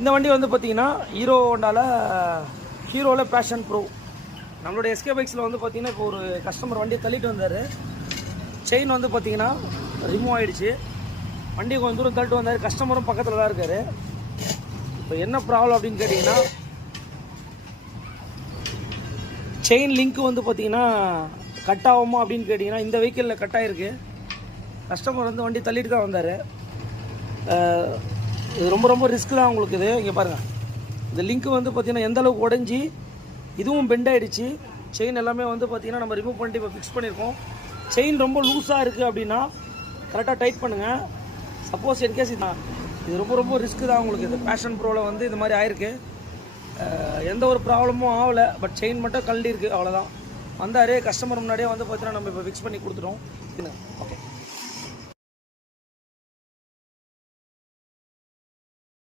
இந்த வண்டி வந்து பார்த்தீங்கன்னா ஹீரோ ஹீரோவில் பேஷன் ப்ரோ நம்மளுடைய எஸ்கே பைக்ஸில் வந்து பார்த்தீங்கன்னா இப்போ ஒரு கஸ்டமர் வண்டியை தள்ளிட்டு வந்தார். செயின் வந்து பார்த்தீங்கன்னா ரிமூவ் ஆகிடுச்சு. வண்டியை கொஞ்சம் தூரம் தள்ளிட்டு வந்தார். கஸ்டமரும் பக்கத்தில் தான் இருக்கார். இப்போ என்ன ப்ராப்ளம் அப்படின்னு கேட்டிங்கன்னா, செயின் லிங்க் வந்து பார்த்தீங்கன்னா கட் ஆகுமா அப்படின்னு கேட்டிங்கன்னா இந்த வெஹிக்கிளில் கட் ஆகிருக்கு. கஸ்டமர் வந்து வண்டி தள்ளிட்டு தான் வந்தார். இது ரொம்ப ரிஸ்க் தான் உங்களுக்கு. இது இங்கே பாருங்கள், இந்த லிங்க் வந்து பார்த்திங்கன்னா எந்த அளவுக்கு உடஞ்சி இதுவும் பெண்ட் ஆகிடுச்சு. செயின் எல்லாமே வந்து பார்த்திங்கன்னா நம்ம ரிமூவ் பண்ணிட்டு இப்போ ஃபிக்ஸ் பண்ணியிருக்கோம். செயின் ரொம்ப லூஸாக இருக்குது அப்படின்னா கரெக்டாக டைட் பண்ணுங்கள். சப்போஸ் இன்கேஸ் இது ரொம்ப ரிஸ்க்கு தான் உங்களுக்கு. இது பேஷன் ப்ரோவில் வந்து இது மாதிரி ஆயிருக்கு. எந்த ஒரு ப்ராப்ளமும் ஆகலை, பட் செயின் மட்டும் கழட்டி இருக்குது, அவ்வளோதான். வந்தார் கஸ்டமர் முன்னாடியே வந்து பார்த்தீங்கன்னா நம்ம இப்போ ஃபிக்ஸ் பண்ணி கொடுத்துட்டோம். ஓகே.